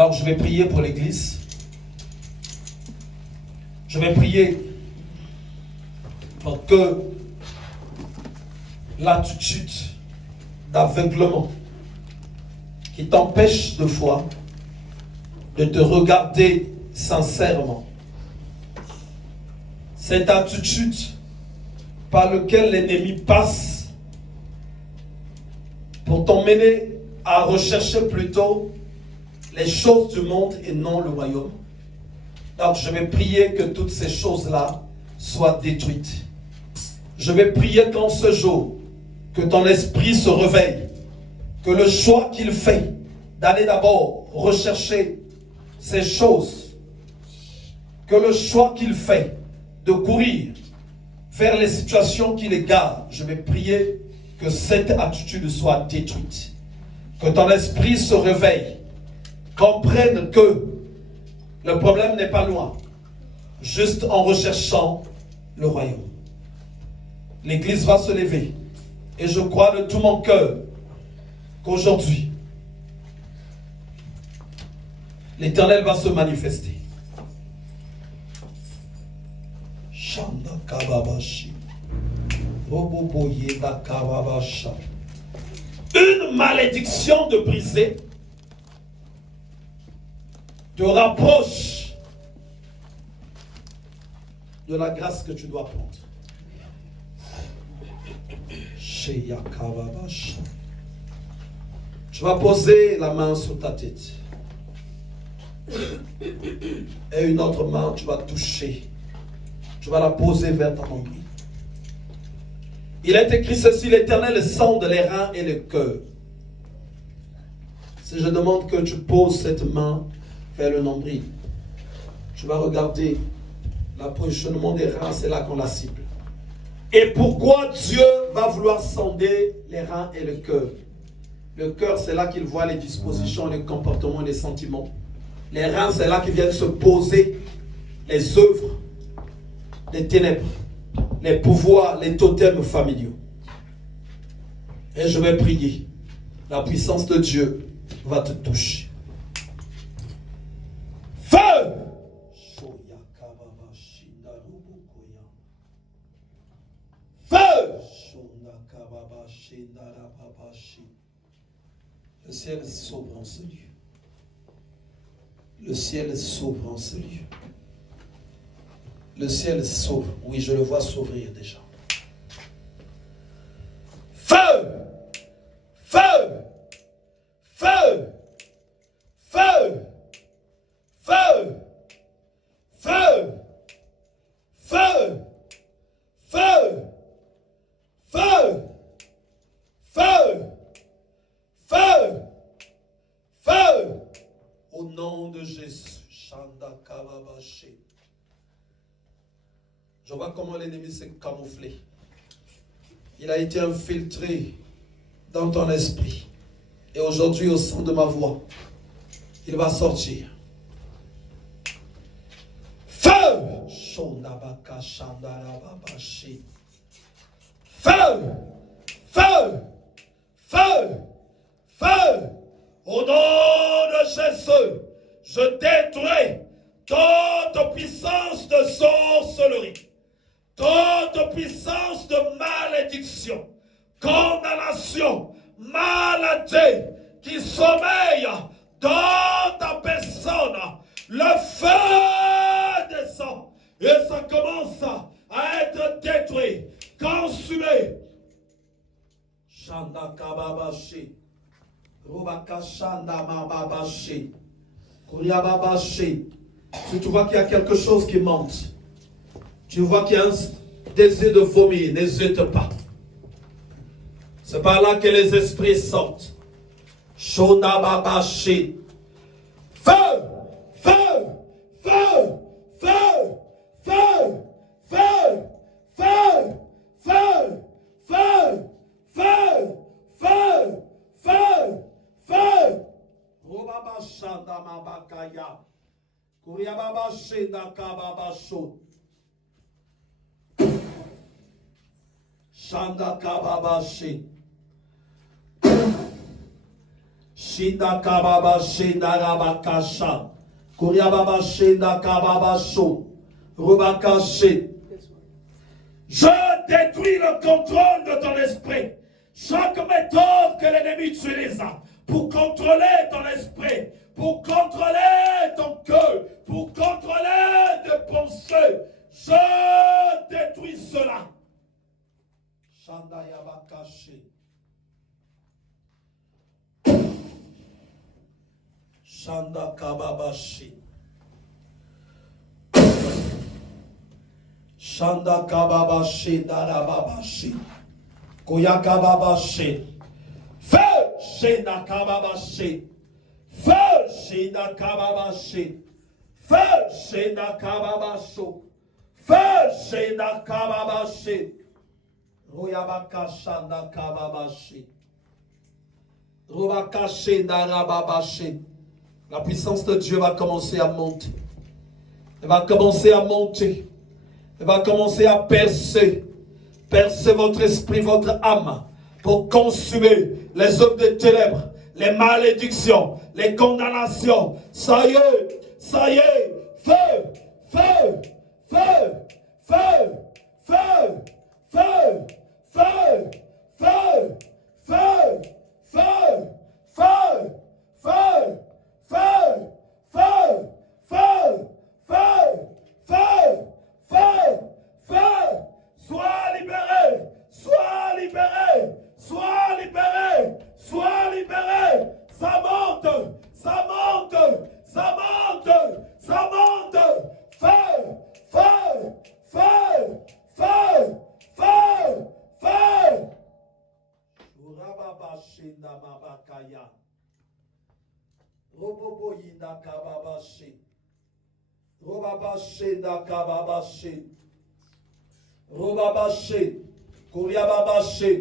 Donc je vais prier pour l'église. Je vais prier pour que l'attitude d'aveuglement qui t'empêche de foi, de te regarder sincèrement, cette attitude par laquelle l'ennemi passe pour t'emmener à rechercher plutôt les choses du monde et non le royaume. Donc je vais prier que toutes ces choses-là soient détruites. Je vais prier qu'en ce jour, que ton esprit se réveille, que le choix qu'il fait d'aller d'abord rechercher ces choses, que le choix qu'il fait de courir vers les situations qui les gardent, je vais prier que cette attitude soit détruite. Que ton esprit se réveille, comprenne que le problème n'est pas loin, juste en recherchant le royaume. L'église va se lever et je crois de tout mon cœur qu'aujourd'hui, l'Éternel va se manifester. Shanda kababashi. Roboboyeda kababasha. Une malédiction de briser te rapproche de la grâce que tu dois prendre. Sheya kababasha. Tu vas poser la main sur ta tête. Et une autre main, tu vas toucher. Tu vas la poser vers ton nombril. Il est écrit ceci: l'Éternel sonde les reins et le cœur. Si je demande que tu poses cette main vers le nombril, tu vas regarder l'approvisionnement des reins, c'est là qu'on la cible. Et pourquoi Dieu va vouloir sonder les reins et le cœur? Le cœur, c'est là qu'il voit les dispositions, les comportements, les sentiments. Les reins, c'est là qu'ils viennent se poser les œuvres, les ténèbres, les pouvoirs, les totems familiaux. Et je vais prier. La puissance de Dieu va te toucher. Feu! Feu! Le ciel s'ouvre en ce lieu. Le ciel s'ouvre en ce lieu. Le ciel s'ouvre. Oui, je le vois s'ouvrir déjà. Feu! Feu! Feu! Feu! Feu! Feu! Feu! Feu! Feu! Feu! Feu! Feu! Au nom de Jésus. Shanda Kababashi. Je vois comment l'ennemi s'est camouflé. Il a été infiltré dans ton esprit. Et aujourd'hui, au son de ma voix, il va sortir. Feu! Feu! Feu! Feu! Feu! Au nom de Jésus, je détruis toute puissance de sorcellerie, toute puissance de malédiction, condamnation, maladie qui sommeille dans ta personne. Le feu descend et ça commence à être détruit, consumé. Shanda kababashi, rubaka shanda mababashi, kuriababashi. Si tu vois qu'il y a quelque chose qui monte, tu vois qu'il y a un désir de vomir, n'hésite pas. C'est par là que les esprits sortent. Shonababashi. Feu! Feu! Feu! Feu! Feu! Feu! Feu! Feu! Feu! Feu! Feu! Feu! Feu! Robabashanda mabakaya. Kuriababashenda kababasho. Shanda kababashi. Shinda kababa shinda rabakasha. Kuriababa shinda kababa sho. Rubakashi. Je détruis le contrôle de ton esprit. Chaque méthode que l'ennemi utilise pour contrôler ton esprit, pour contrôler ton cœur, pour contrôler tes pensées, je détruis cela. Shanda Yabakashi. Shanda Kababashi. Shanda Kababashi Darababashi. Koyakababashi. Feu Shenda Kababashi. Feu Shenda Kababashi. Feu Shenda Kababasho. Feu Shenda Kababashi. Royabaka Shanda Kababashi. Robaka Shenda Rababashi. La puissance de Dieu va commencer à monter. Elle va commencer à monter. Elle va commencer à percer. Percer votre esprit, votre âme. Pour consumer les œuvres des ténèbres. Les malédictions. Les condamnations. Ça y est. Ça y est. Feu. Feu. Feu. Feu. Feu. Feu. Feu. Feu. Feu. Feu. Feu. Feu. Feu, feu, feu, feu, feu, feu, feu, sois libéré, sois libéré, sois libéré, sois libéré, ça monte, ça monte, ça monte, ça monte, feu, feu, feu, feu, feu, feu. Shurababashinda mabakaya. Robobo yinda kababashi. Robabashi da kababashi. Robabashi. Kuriababashi.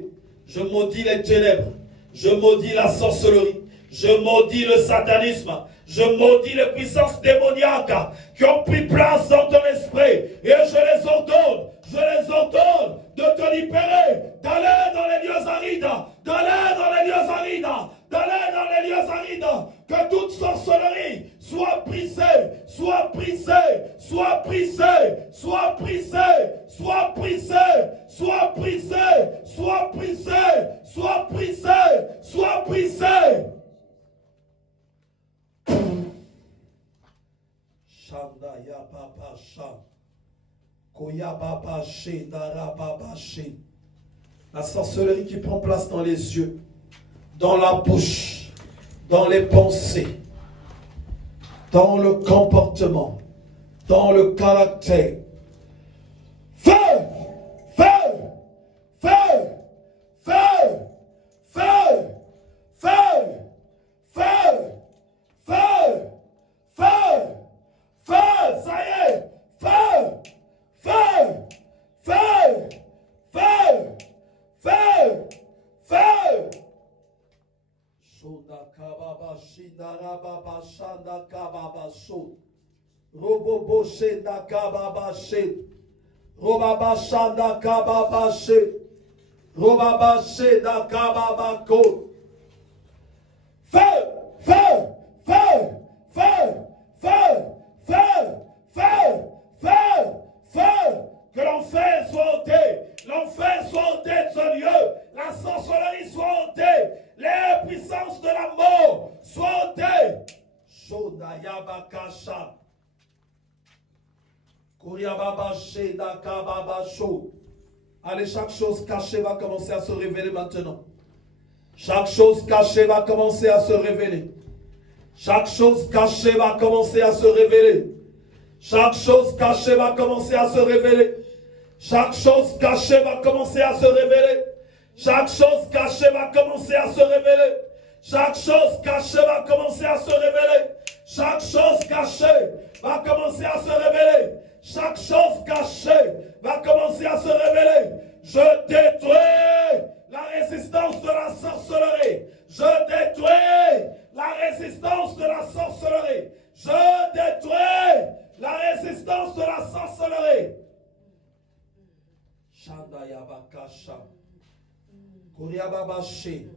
Je maudis les ténèbres. Je maudis la sorcellerie. Je maudis le satanisme. Je maudis les puissances démoniaques qui ont pris place dans ton esprit. Et je les ordonne de te libérer, d'aller dans les lieux arides, d'aller dans les lieux arides, d'aller dans les lieux arides. Que toute sorcellerie soit brisée, soit brisée, soit brisée, soit brisée, soit brisée, soit brisée, soit brisée, soit brisée, soit brisée. Shanda ya papa sha. Koya papa she dara papa she. La sorcellerie qui prend place dans les yeux, dans la bouche, dans les pensées, dans le comportement, dans le caractère. Feu! Feu! Feu! Feu! Feu! Feu! Feu! Feu! Feu! Feu! Ça y est! Feu! Feu! Feu! Feu! Feu! Feu! Shoda kababa shinda rababa shanda kababa sho. Robobo shenda kababa she. Robaba shanda kababa she. Robaba shenda kababa ko. Feu! Feu! Feu! Feu! Feu! Feu! Feu! Feu! Feu! Que l'enfer soit ôté! L'enfer soit ôté de ce lieu! La sorcellerie soit ôtée! Les puissances de la mort soient ôtées! Shoda yabakasha. Kuriababa sheda kababa sho. Allez, chaque chose cachée va commencer à se révéler maintenant. Chaque chose cachée va commencer à se révéler. Chaque chose cachée va commencer à se révéler. Chaque chose cachée va commencer à se révéler. Chaque chose cachée va commencer à se révéler. Chaque chose cachée va commencer à se révéler. Chaque chose cachée va commencer à se révéler. Chaque chose cachée va commencer à se révéler. Chaque chose cachée va commencer à se révéler. Je détruis la résistance de la sorcellerie. Je détruis la résistance de la sorcellerie. Je détruis la résistance de la sorcellerie. Shanda yabakasha. Kuriababashi.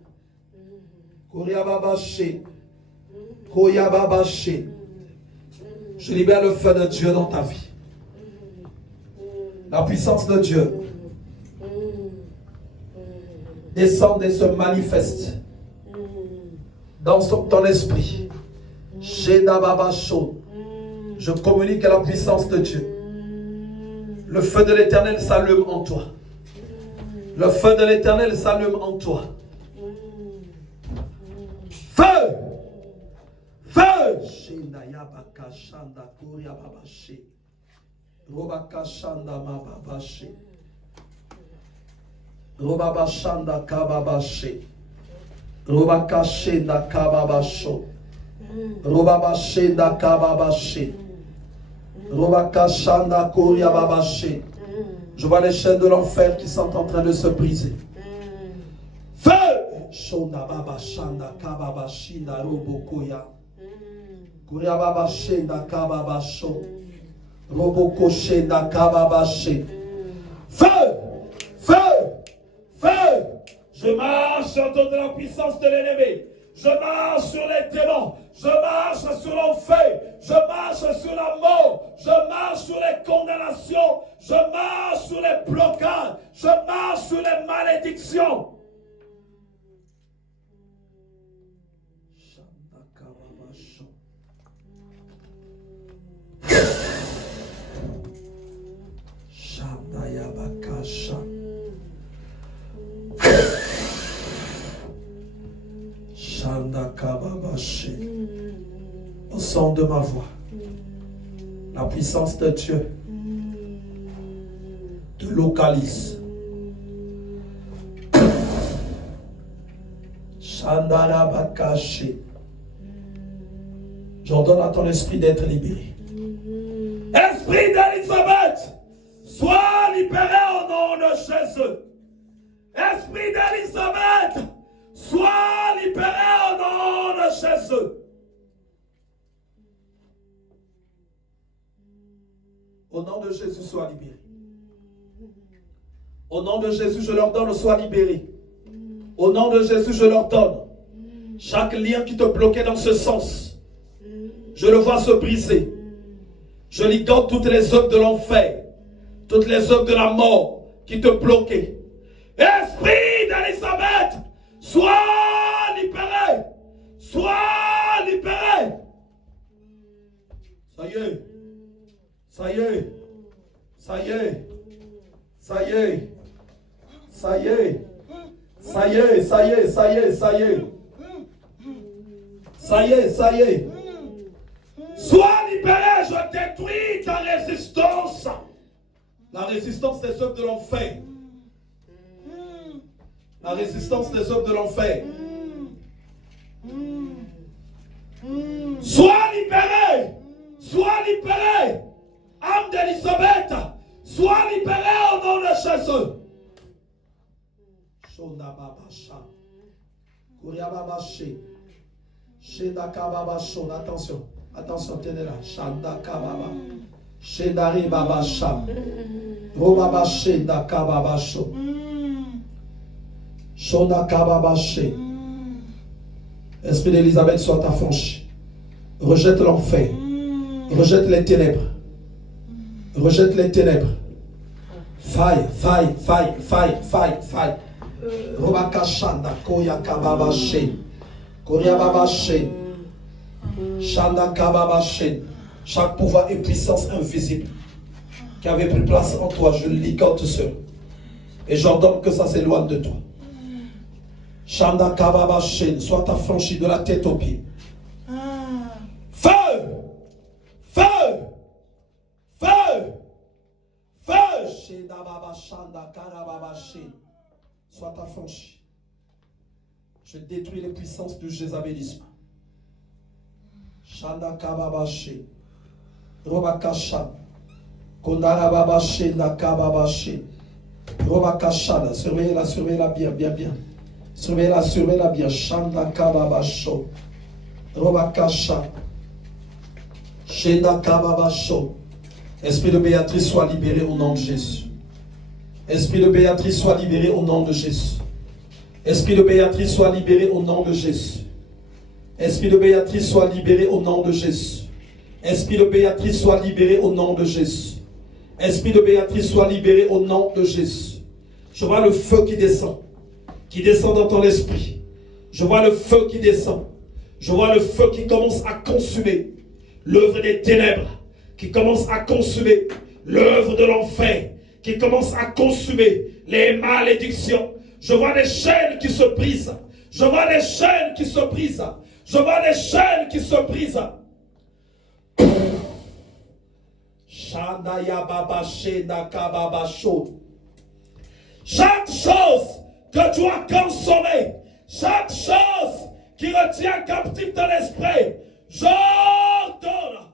Kouriababaché. Koyababaché. Je libère le feu de Dieu dans ta vie. La puissance de Dieu descend et se manifeste dans ton esprit. Je communique à la puissance de Dieu. Le feu de l'Éternel s'allume en toi. Le feu de l'Éternel s'allume en toi. Feu! Feu! Robabashanda kababashe. Robakashenda kababasho. Robabashenda kababashe. Robakashanda koryababashe. Je vois les chaînes de l'enfer qui sont en train de se briser. Feu! Shonda babashanda kababashinda robokoya. Koryababashenda kababasho. Robokoshenda kababashe. Feu! Feu! Feu! Je marche en toute la puissance de l'ennemi. Je marche sur les démons. Je marche sur l'enfer. Je marche sur la mort. Je marche sur les condamnations. Je marche sur les blocages. Je marche sur les malédictions. Shandayabakasha. Shandakababashi. Au son de ma voix, la puissance de Dieu te localise. Shandarabakashi. J'ordonne à ton esprit d'être libéré. Esprit d'Élisabeth, sois libéré au nom de Jésus. Esprit d'Élisabeth, sois libéré au nom de Jésus. Au nom de Jésus, sois libéré. Au nom de Jésus, je leur donne, sois libéré. Au nom de Jésus, je leur donne. Chaque lien qui te bloquait dans ce sens, je le vois se briser. Je ligote toutes les œuvres de l'enfer, toutes les œuvres de la mort qui te bloquaient. Esprit d'Élisabeth, sois libéré. Sois libéré. Ça y est. Ça y est. Ça y est. Ça y est. Ça y est. Ça y est. Ça y est. Ça y est. Ça y est. Ça y est. Ça y est. Sois libéré. Je détruis ta résistance. La résistance des œuvres de l'enfer. La résistance des œuvres de l'enfer. Sois libéré. Sois libéré. Âme d'Élisabeth. Sois libéré au nom de Jésus. Attention. Attention, tenez là. Shanda Kababa. Shedari Baba Sham. Robaba Shenda Kababa Sho. Shonda Kababa She. Esprit d'Élisabeth, soit affranchi. Rejette l'enfer. Rejette les ténèbres. Rejette les ténèbres. Faille. Robaka Shanda Koya Kababa She. Koya Baba She. Shanda Kababa She. Chaque pouvoir et puissance invisible qui avait pris place en toi, je le ligote seul. Et j'ordonne que ça s'éloigne de toi. Shanda Kababa She. Sois affranchi de la tête aux pieds. Feu! Feu! Feu! Feu! Sheda Baba Shanda Karababa She. Sois affranchi. Je détruis les puissances du jézabélisme. Shanda Kababa She. Robakasha. Kondara Baba Shenda Kababa She. Robakasha. Surveillez-la bien. Surveillez-la bien. Shanda Kababa Sho. Robakasha. Shenda Kababa Sho. Esprit de Béatrice, sois libéré au nom de Jésus. Esprit de Béatrice, sois libéré au nom de Jésus. Esprit de Béatrice, sois libéré au nom de Jésus. Esprit de Béatrice, sois libéré au nom de Jésus. Esprit de Béatrice, sois libéré au nom de Jésus. Esprit de Béatrice, sois libéré au nom de Jésus. Je vois le feu qui descend dans ton esprit. Je vois le feu qui descend. Je vois le feu qui commence à consumer l'œuvre des ténèbres, qui commence à consumer l'œuvre de l'enfer, qui commence à consumer les malédictions. Je vois des chaînes qui se brisent. Je vois des chaînes qui se brisent. Je vois des chaînes qui se brisent. Chaque chose que tu as consommée, chaque chose qui retient captif ton esprit, j'ordonne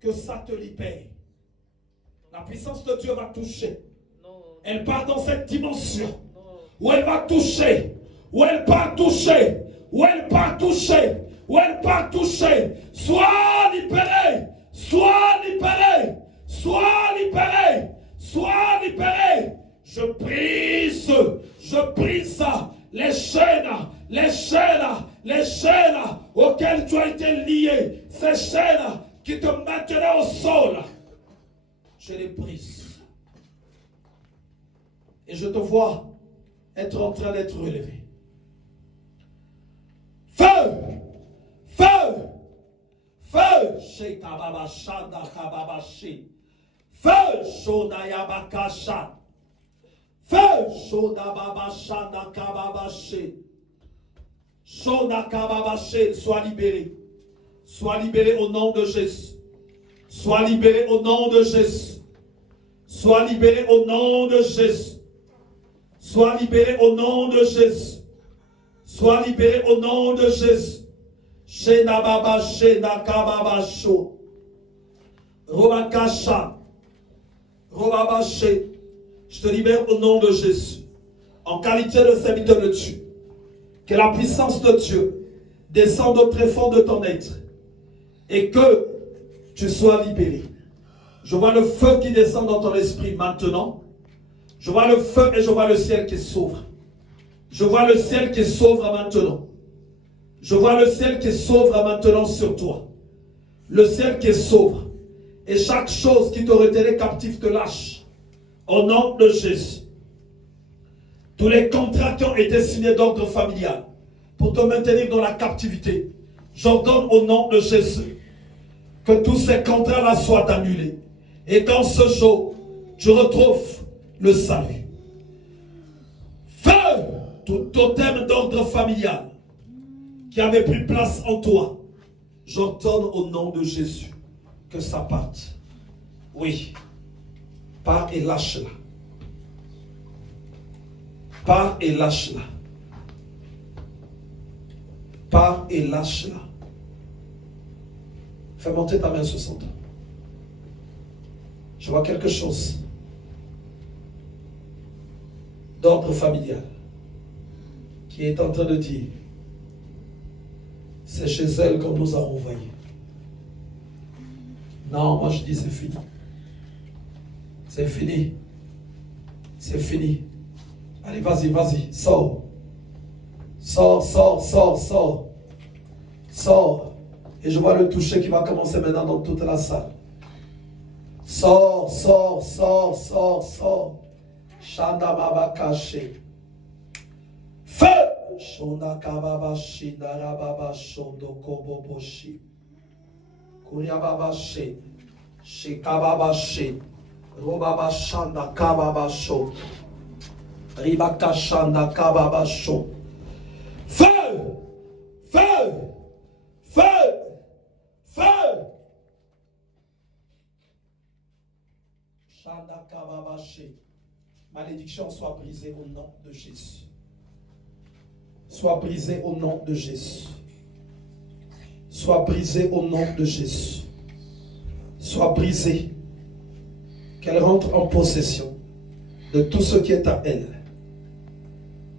que ça te libère. La puissance de Dieu va toucher. Elle part dans cette dimension où elle va toucher, où elle part toucher, où elle part toucher, où elle part toucher. Sois libéré, sois libéré, sois libéré, sois libéré. Je brise les chaînes, les chaînes, les chaînes auxquelles tu as été lié, ces chaînes qui te maintenaient au sol. Je les brise. Et je te vois être en train d'être relevé. Feu! Feu! Feu! Feu! Shodayabakasha. Feu! Shodababashanda kababashe. Shoda kababashe. Sois libéré. Sois libéré au nom de Jésus. Sois libéré au nom de Jésus. Sois libéré au nom de Jésus. Sois libéré au nom de Jésus. Sois libéré au nom de Jésus. Shenababashe nakababasho. Robakasha. Robabashe. Je te libère au nom de Jésus. En qualité de serviteur de Dieu. Que la puissance de Dieu descende au tréfonds de ton être. Et que tu sois libéré. Je vois le feu qui descend dans ton esprit maintenant. Je vois le feu et je vois le ciel qui s'ouvre. Je vois le ciel qui s'ouvre maintenant. Je vois le ciel qui s'ouvre maintenant sur toi. Le ciel qui s'ouvre. Et chaque chose qui te retenait captif te lâche. Au nom de Jésus. Tous les contrats qui ont été signés d'ordre familial pour te maintenir dans la captivité, j'ordonne au nom de Jésus que tous ces contrats-là soient annulés. Et qu'en ce jour, tu retrouves le salut. Feu! Tout totem d'ordre familial qui avait pris place en toi, j'ordonne au nom de Jésus que ça parte. Oui. Pars et lâche-la. Pars et lâche-la. Pars et lâche-la. Fais monter ta main sur son dos. Je vois quelque chose d'ordre familial qui est en train de dire, c'est chez elle qu'on nous a envoyés. Non, moi je dis c'est fini. C'est fini. C'est fini. Allez, vas-y, vas-y, sors. Sors, sors, sors, sors. Sors. Et je vois le toucher qui va commencer maintenant dans toute la salle. Sors, sors, sors, sors, sors. Shanda baba caché. Feu! Shonda kababa shindara baba shondo koboboshi. Kuria baba she. Shikababa she. Robaba shanda kababa sho. Ribaka shanda kababa sho. Feu! Feu! Feu! Feu! Shanda kababa she. Malédiction soit brisée au nom de Jésus. Soit brisée au nom de Jésus. Soit brisée au nom de Jésus. Soit brisée. Qu'elle rentre en possession de tout ce qui est à elle.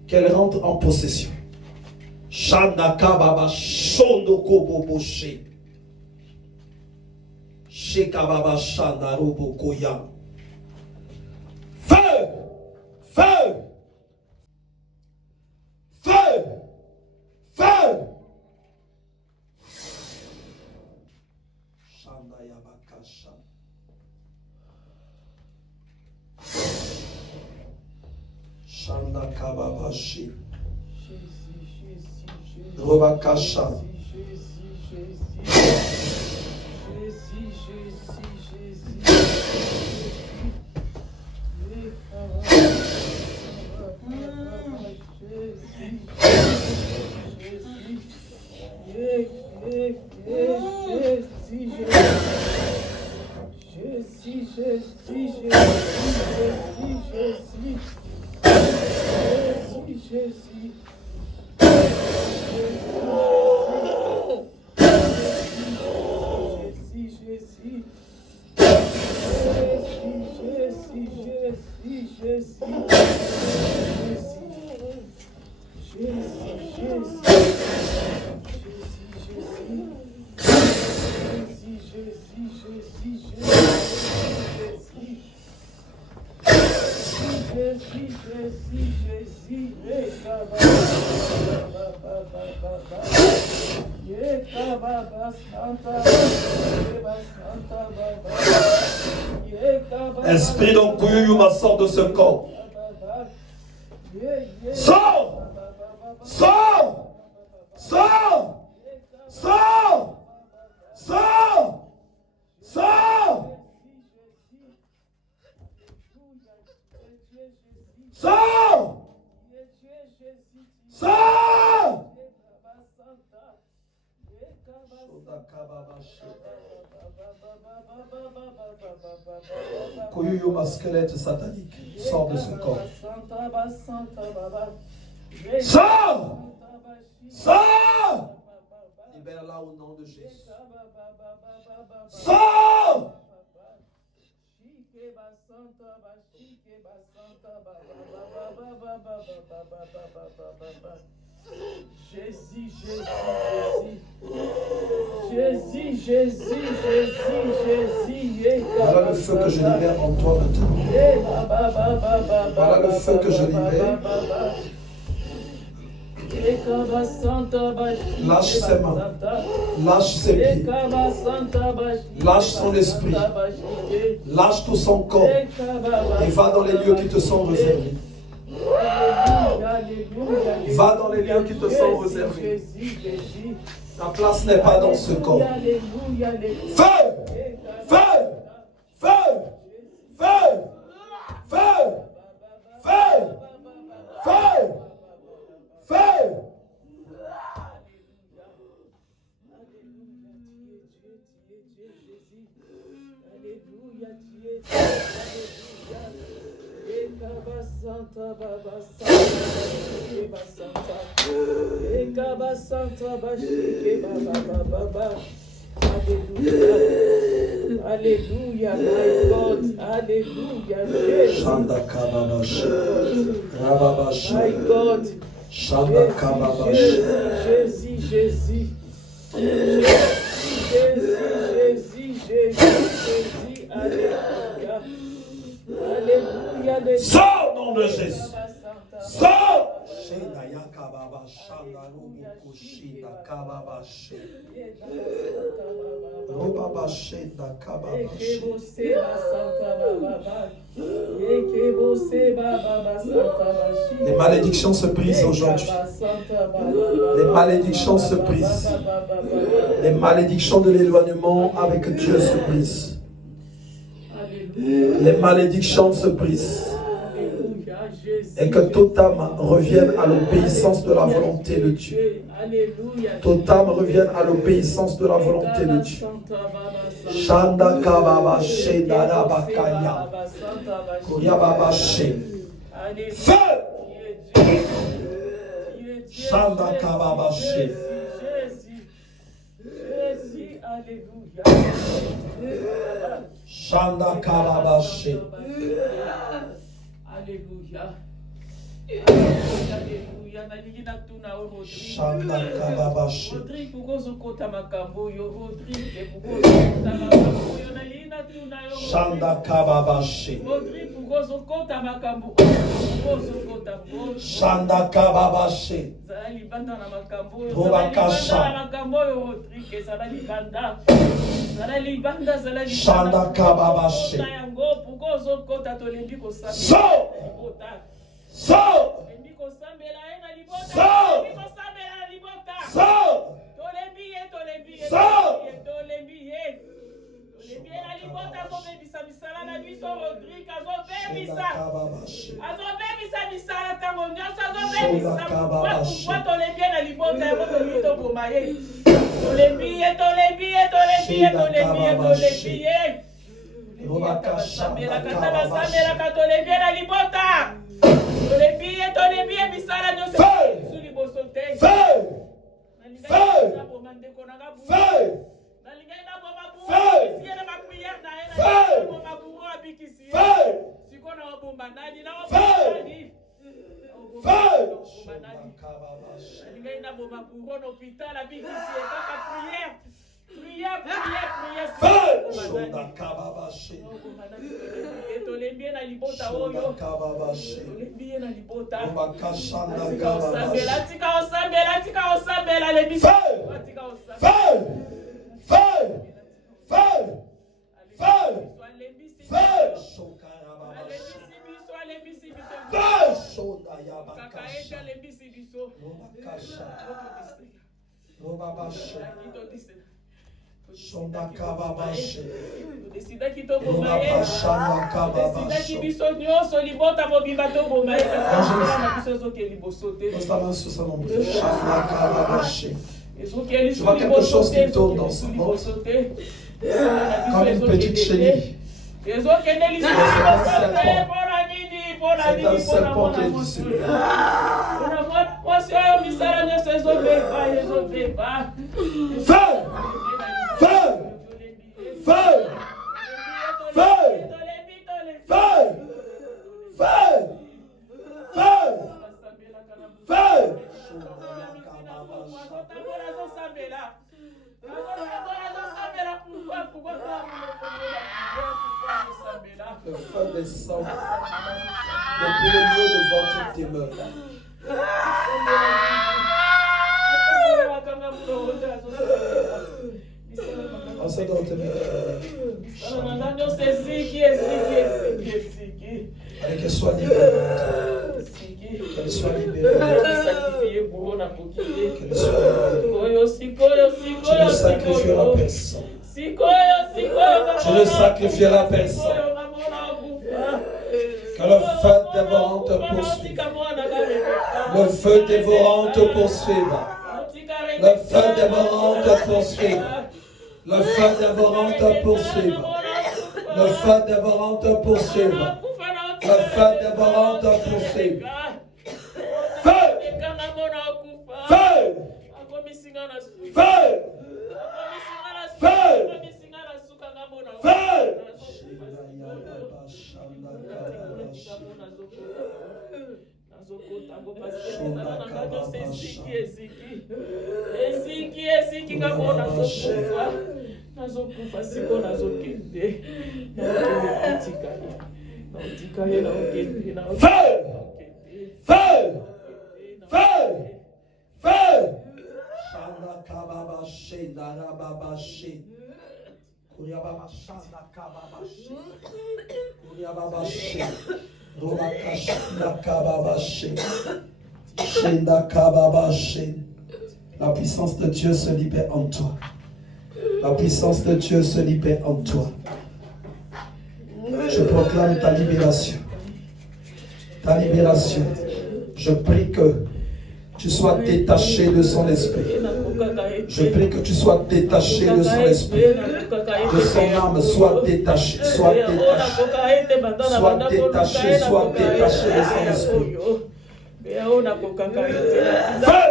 Qu'elle rentre en possession. Shanda kababa shondo koboboshi. Shekababa shanda robo koya. Feu! Feu! Feu! Feu! Shanda Kababashi. Robakasha. Esprit d'Onkuyuma sort de ce corps. Sors! Sors! Sors! Sors! Sors! Sors! Sors! Sors! Koyuyuma squelette satanique, sors de ce corps. Sors! Sors! Libère-la au nom de Jésus. Sors! Jésus, Jésus, Jésus, Jésus. Voilà le feu que je libère en toi maintenant. Voilà le feu que je libère. Lâche ses mains, lâche ses pieds, lâche son esprit, lâche tout son corps et va dans les lieux qui te sont réservés. Va dans les lieux qui te sont réservés. Ta place n'est pas dans ce corps. Feu! Feu! Feu! Feu! Feu! Feu! Feu! Feu! Alléluia, my God, Alléluia, Jésus. Shanda Kababashi, Rababashi, My God, Shanda Kababashi. Jésus, Jésus, Jésus, Jésus, Alléluia, Alléluia. Sors au nom de Jésus. Sors! Shedaya Kababa Shanda Rubukushi da Kababashi. Robabashi da Kababashi. Les malédictions se brisent aujourd'hui. Les malédictions se brisent. Les malédictions de l'éloignement avec Dieu se brisent. Les malédictions se brisent. Et que toute âme revienne à l'obéissance de la volonté de Dieu. Toute âme revienne à l'obéissance de la volonté de Dieu. Shanda Kababa Shedada Bakaya. Kuriababa She. Feu! Shanda Kababa She. Shanda Kababa She. Alléluia. Alléluia. Nalingi na tuna o Rodrigue. Shanda Kababashi. Rodrigue kukozo kota makambo yo Rodrigue kukozo kota makambo yo nalingi na tuna yo. Shanda Kababashi. Rodrigue kukozo kota makambo kukozo kota bo. Shanda Kababashi. Zali banda na makambo yo. Robakasha. Zali banda na makambo yo Rodrigue zali banda. Zali banda zali. Shanda Kababashi. Na yango kukozo kota tolimbi ko sabi. So! Sors! Sors! Sors! Sors! Je vois quelque chose qui tourne dans son ventre, comme une petite chenille. C'est un serpent qui est dessus. Feu! Feu! Feu! Feu! Feu! Feu! Feu! Feu! Le feu descend depuis le lieu de votre demeure. Allez, qu'elle soit libérée. Qu'elle soit libérée. Qu'elle soit libérée. Tu ne sacrifieras personne. Tu ne sacrifieras personne. Que le feu dévorant te poursuive. Le feu dévorant te poursuive. Le feu dévorant te poursuive. Le feu dévorant te poursuive. Le feu dévorant te poursuive. Le feu dévorant te poursuive. Feu! Feu! Feu! Feu! Feu! La puissance de Dieu se libère en toi. La puissance de Dieu se libère en toi. Je proclame ta libération. Ta libération. Je prie que tu sois détaché de son esprit. Je prie que tu sois détaché de son esprit. De son âme, sois détaché. Sois détaché. Sois détaché, sois détaché de son esprit. Feu! Feu!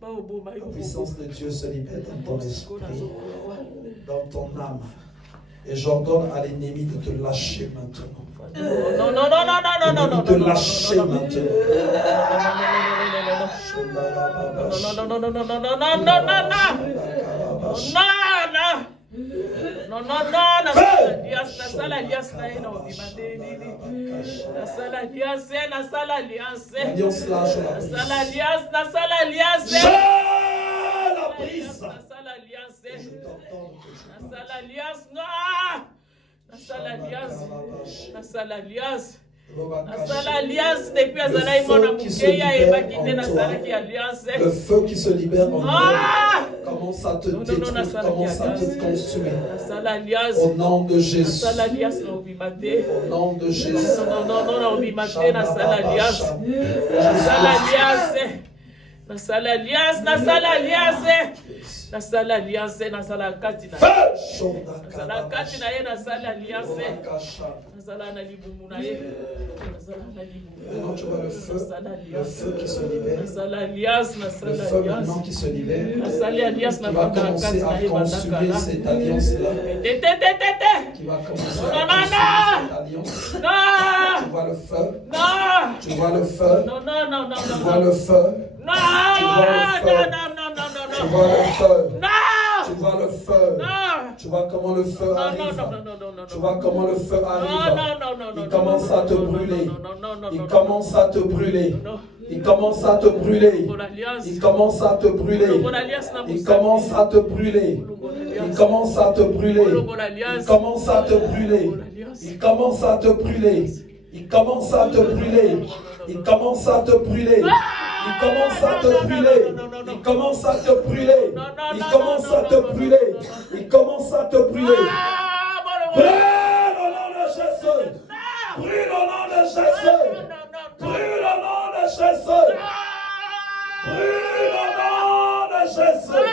La puissance de Dieu se libère dans ton esprit, dans ton âme. Et j'ordonne à l'ennemi de te lâcher maintenant. Non, non, non, non, non, non, non, de te lâcher maintenant. Non, non, non, non, non, non, non, non, non, non, non, non, Non, nasala alliance na ye na obimate nini. Nasala alliance. Alliance là, je la brise. Nasala alliance. Je la brise. Nasala alliance. Et je t'ordonne que je Nasala alliance. Non. Nasala alliance. Nasala alliance depuis azala imona mukeya ebaki nde nasalaki alliance. Le feu qui se libère en toi commence à te détruire, commence à te consumer. Nasala alliance. Au nom de Jésus. Nasala alliance na obimate. Au nom de Jésus. Non, na obimate nasala alliance. Nasala alliance. Nasala alliance. Nasala alliance. Nasala kati na ye. Nasala kati na ye nasala alliance. Nasala na libumu na ye. Maintenant tu vois le feu qui se libère. Nasala alliance. Le feu maintenant qui se libère. Nasala alliance Qui na va commencer à consumer cette alliance-là. Qui va commencer à consumer cette alliance. Non. Tu vois le feu. Non. Tu vois le feu. Non. Tu vois le feu. Non. Tu vois le feu. Non. Tu vois le feu. Non. Tu vois comment le feu arrive. Non. Tu vois comment le feu arrive. Non. Il commence à te brûler. Non. Il commence à te brûler. Il commence à te brûler. Il commence à te brûler. Il commence à te brûler. Il commence à te brûler. Il commence à te brûler. Il commence à te brûler. Il commence à te brûler. Il commence à te brûler. Il commence à te brûler. Il commence à te brûler. Il commence à te brûler. Il commence à te brûler. Brûle au nom de Jésus. Brûle au nom de Jésus. Brûle au nom de Jésus. Brûle au nom de Jésus.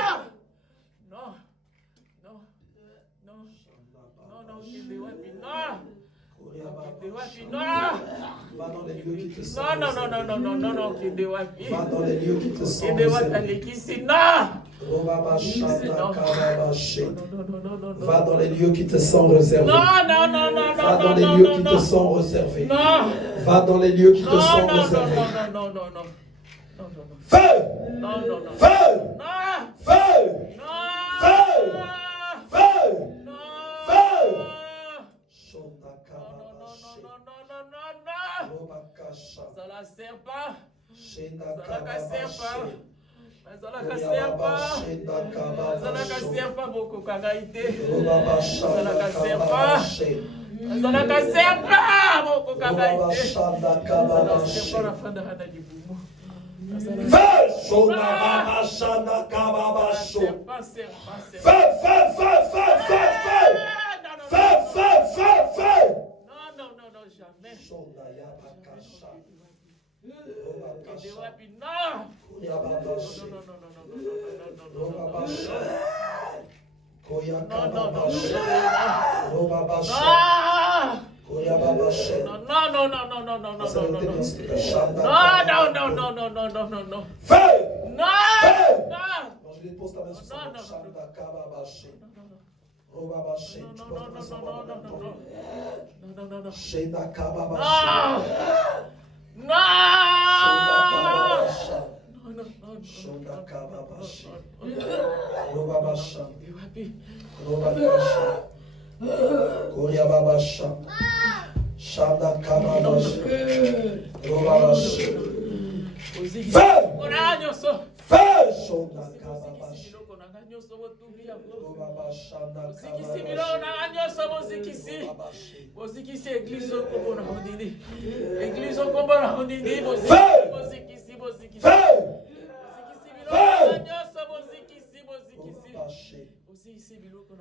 Va dans les lieux qui te sont réservés. Va dans les lieux qui te sont réservés. Va dans les lieux qui te sont réservés. Va dans les lieux qui te sont réservés. Va dans les lieux qui te sont réservés. Feu! Feu! Feu! Feu! Feu! Feu!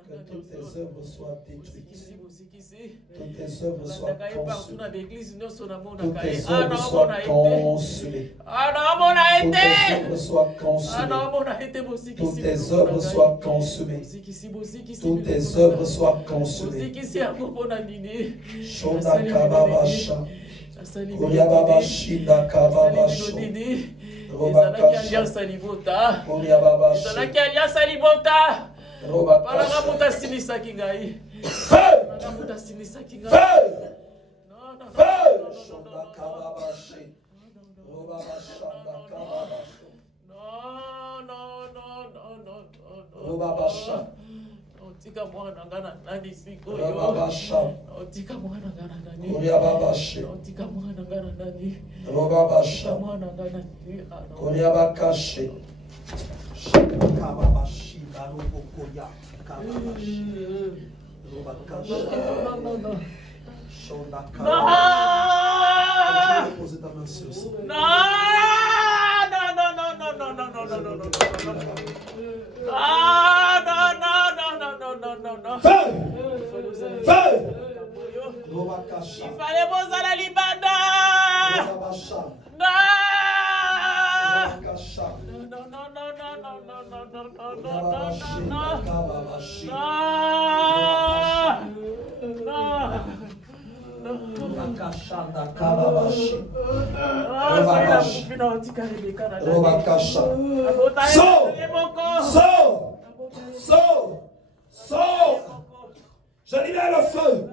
Que toutes tes œuvres soient détruites. Toutes tes œuvres soient consumées. Toutes tes œuvres soient consumées. Toutes tes œuvres soient consumées. Toutes tes œuvres soient consumées. Shonda kababasha. Kuriababashida kababasho. Otika mwana ngana nani siko Rababa yo. Sham. Otika mwana ngana nani. Koriababa She. Otika mwana ngana nani. Rababa Otika Sham. mwana ngana nani. Koriabaka She. Kababa Shi. Darubo Koya. Kababa Shi. Robaka She. Shonda Kababa. Non! Posez ta main sur ça. Non! Non! Feu! Feu! Robaka Il Sham. fallait bozala libanda. Rababa Sham. Non! Robaka Sham. Non! Rababa She. Kababa She. Robaka Shanda Kababa She. Robaka Sham. Sors! Je libère le feu!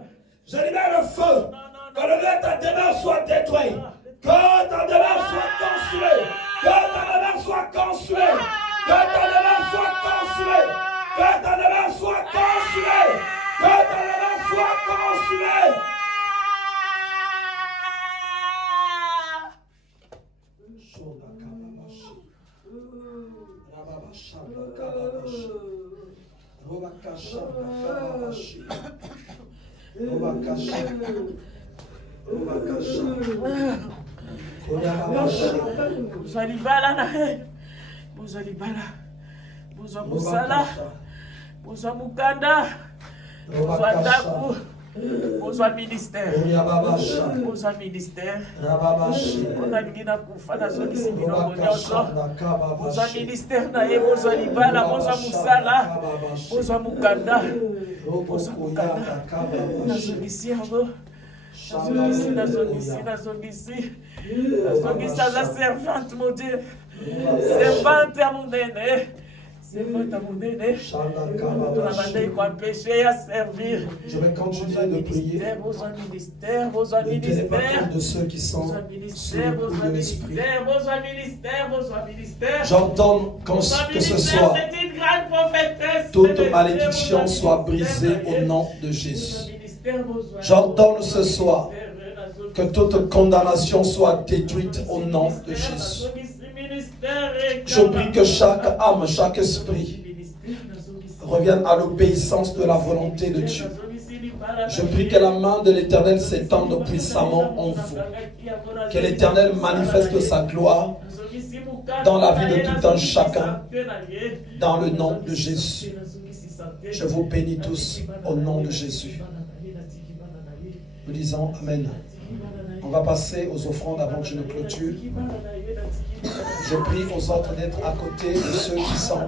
Je libère le feu! Que le lieu de ta demeure soit détruit! Que ta demeure soit consumée! Que ta demeure soit consumée! Que ta demeure soit consumée! Que ta demeure soit consumée! Que ta demeure soit consumée! Shonda Kababashi. Rababashanda Kababashi. Robakashanda Kababashi. Robakashanda. Robakashanda. Koyababashi. Bozalibala na ye. Bozalibala. Bozwa mosala. Bozwa mukanda. Bozwa ndaku. Bozwa ministère. Bozwa ministère. Onalingi na kufa nazongisi bilongo nyonso. Bozwa ministère na ye. Bozwa libala. Bozwa mosala. Bozwa mukanda. Bozwa mukanda. Nazongisi yango. Nazongisi aza servante, mon Dieu. Servante à mon aîné. Servante à mon aîné. Je vais continuer de prier. Le télépathie de ceux qui sont sous le coup de l'esprit. J'entends que ce soir, toute malédiction soit brisée au nom de Jésus. J'entends ce soir que toute condamnation soit détruite au nom de Jésus. Je prie que chaque âme, chaque esprit revienne à l'obéissance de la volonté de Dieu. Je prie que la main de l'Éternel s'étende puissamment en vous. Que l'Éternel manifeste sa gloire dans la vie de tout un chacun, dans le nom de Jésus. Je vous bénis tous au nom de Jésus. Nous disons Amen. On va passer aux offrandes avant que je ne clôture. Je prie aux autres d'être à côté de ceux qui sont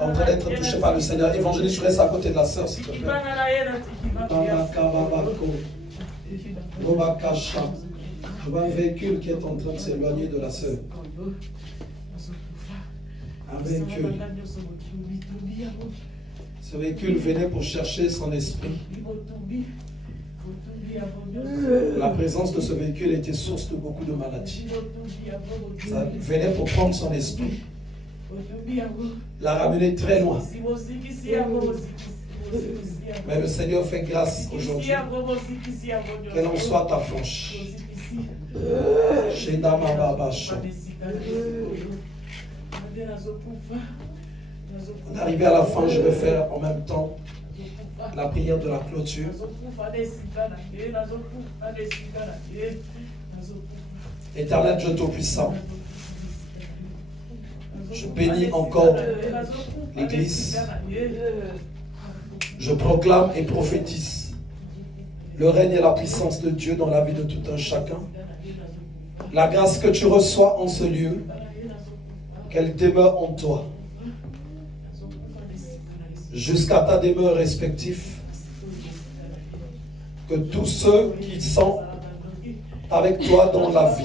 en train d'être touchés par le Seigneur. Évangéliste, reste à côté de la sœur, s'il te plaît. Je vois un véhicule qui est en train de s'éloigner de la sœur. Un véhicule. Ce véhicule venait pour chercher son esprit. La présence de ce véhicule était source de beaucoup de maladies. Ça venait pour prendre son esprit, la ramener très loin. Mais le Seigneur fait grâce aujourd'hui. Qu'elle en soit ta franche. On est arrivé à la fin, je vais faire en même temps la prière de la clôture. Éternel Dieu Tout-Puissant, je bénis encore l'Église. Je proclame et prophétise le règne et la puissance de Dieu dans la vie de tout un chacun. La grâce que tu reçois en ce lieu, qu'elle demeure en toi. Jusqu'à ta demeure respective, que tous ceux qui sont avec toi dans la vie,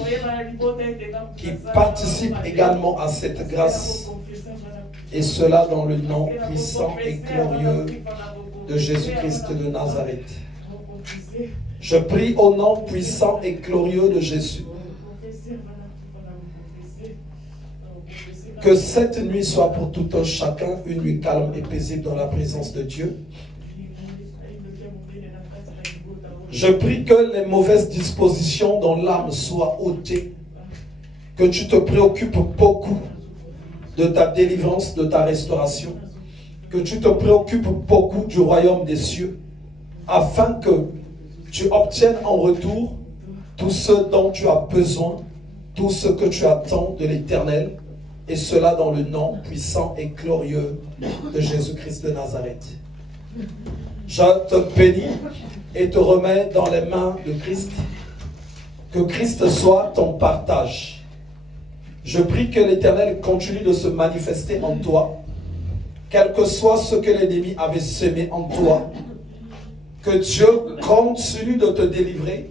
qui participent également à cette grâce, et cela dans le nom puissant et glorieux de Jésus-Christ de Nazareth. Je prie au nom puissant et glorieux de Jésus, Que cette nuit soit pour tout un chacun une nuit calme et paisible dans la présence de Dieu. Je prie que les mauvaises dispositions dans l'âme soient ôtées. Que tu te préoccupes beaucoup de ta délivrance, de ta restauration. Que tu te préoccupes beaucoup du royaume des cieux, afin que tu obtiennes en retour tout ce dont tu as besoin, tout ce que tu attends de l'Éternel, et cela dans le nom puissant et glorieux de Jésus-Christ de Nazareth. Je te bénis et te remets dans les mains de Christ. Que Christ soit ton partage. Je prie que l'Éternel continue de se manifester en toi, quel que soit ce que l'ennemi avait semé en toi. Que Dieu continue de te délivrer,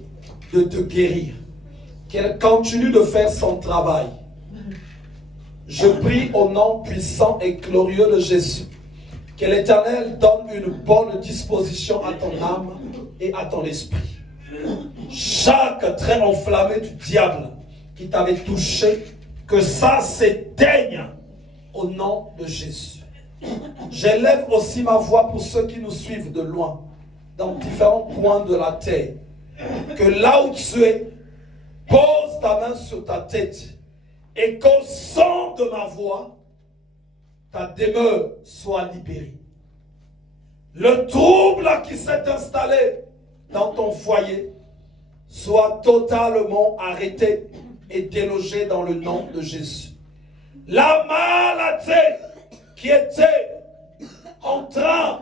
de te guérir. Qu'il continue de faire son travail. Je prie au nom puissant et glorieux de Jésus, que l'Éternel donne une bonne disposition à ton âme et à ton esprit. Chaque trait enflammé du diable qui t'avait touché, que ça s'éteigne au nom de Jésus. J'élève aussi ma voix pour ceux qui nous suivent de loin, dans différents points de la terre. Que là où tu es, pose ta main sur ta tête et qu'au son de ma voix, ta demeure soit libérée. Le trouble qui s'est installé dans ton foyer soit totalement arrêté et délogé dans le nom de Jésus. La maladie qui était en train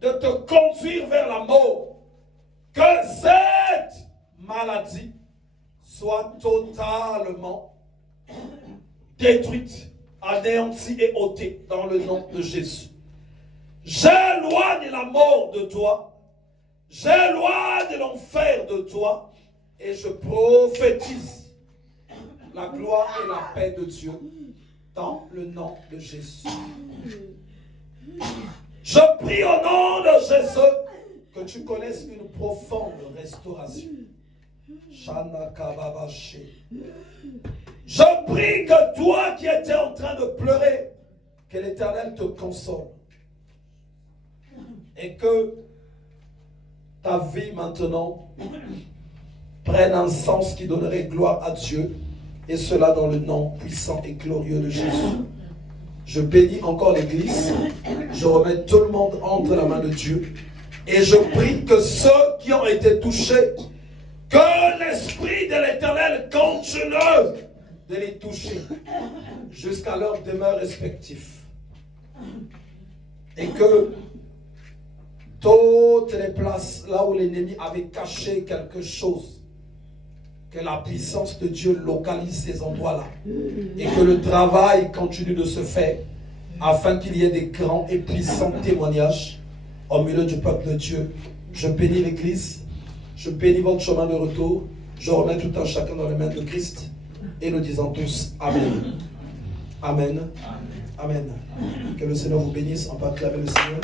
de te conduire vers la mort, que cette maladie soit totalement détruite, anéantie et ôtée dans le nom de Jésus. J'éloigne la mort de toi, j'éloigne l'enfer de toi et je prophétise la gloire et la paix de Dieu dans le nom de Jésus. Je prie au nom de Jésus que tu connaisses une profonde restauration. Je prie que toi qui étais en train de pleurer, que l'Éternel te console et que ta vie maintenant prenne un sens qui donnerait gloire à Dieu, et cela dans le nom puissant et glorieux de Jésus. Je bénis encore l'Église, je remets tout le monde entre la main de Dieu et je prie que ceux qui ont été touchés, que l'Esprit de l'Éternel continue de les toucher jusqu'à leur demeure respective. Et que toutes les places là où l'ennemi avait caché quelque chose, que la puissance de Dieu localise ces endroits-là et que le travail continue de se faire afin qu'il y ait des grands et puissants témoignages au milieu du peuple de Dieu. Je bénis l'Église, je bénis votre chemin de retour, je remets tout un chacun dans les mains de Christ et nous disons tous Amen. Amen. Amen. Que le Seigneur vous bénisse, on peut acclamer le Seigneur.